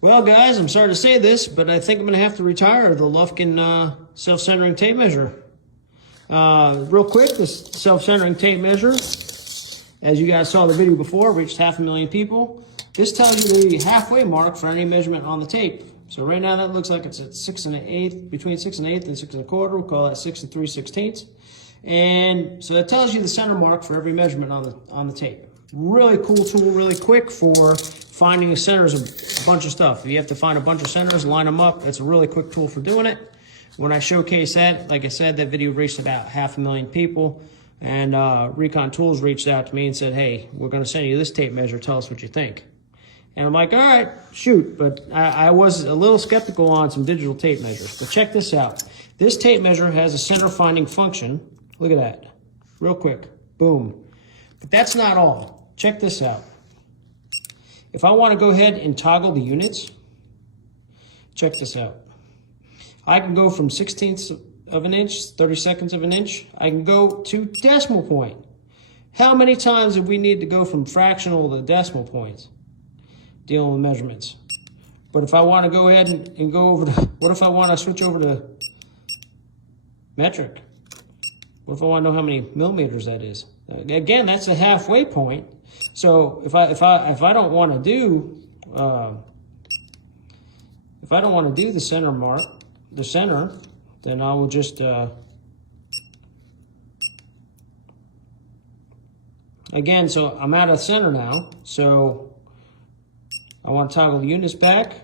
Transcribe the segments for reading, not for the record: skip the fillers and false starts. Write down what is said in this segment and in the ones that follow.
Well, guys, I'm sorry to say this, but I think I'm going to have to retire the Lufkin self-centering tape measure. Real quick, this self-centering tape measure, as you guys saw the video before, reached 500,000 people. This tells you the halfway mark for any measurement on the tape. So right now that looks like it's at 6 1/8, between 6 1/8 and 6 1/4. We'll call that 6 3/16. And so it tells you the center mark for every measurement on the tape. Really cool tool, really quick for finding centers of a bunch of stuff. If you have to find a bunch of centers, line them up, it's a really quick tool for doing it. When I showcase that, like I said, that video reached about 500,000 people, and REEKON Tools reached out to me and said, hey, we're going to send you this tape measure, tell us what you think. And I'm like, all right, shoot. But I was a little skeptical on some digital tape measures. But check this out. This tape measure has a center finding function. Look at that. Real quick. Boom. But that's not all. Check this out. If I want to go ahead and toggle the units, check this out. I can go from 1/16 of an inch, 32nds of an inch. I can go to decimal point. How many times do we need to go from fractional to decimal points dealing with measurements? But if I want to go ahead and go over to, what if I want to switch over to metric? What if I want to know how many millimeters that is? Again, that's a halfway point. So if I don't want to do the center mark, the center, then I will just again. So I'm out of center now. So I want to toggle the units back.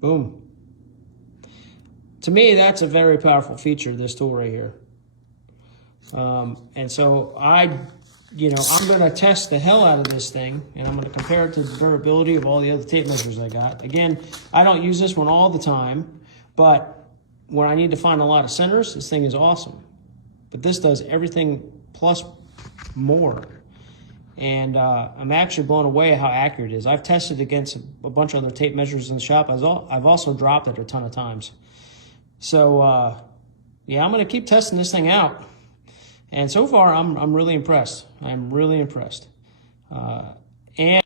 Boom. To me, that's a very powerful feature of this tool right here. And so I'm going to test the hell out of this thing, and I'm going to compare it to the durability of all the other tape measures I got. Again, I don't use this one all the time, but when I need to find a lot of centers, this thing is awesome. But this does everything plus more. And I'm actually blown away how accurate it is. I've tested against a bunch of other tape measures in the shop. I've also dropped it a ton of times. So, yeah, I'm going to keep testing this thing out. And so far, I'm really impressed. I'm really impressed. And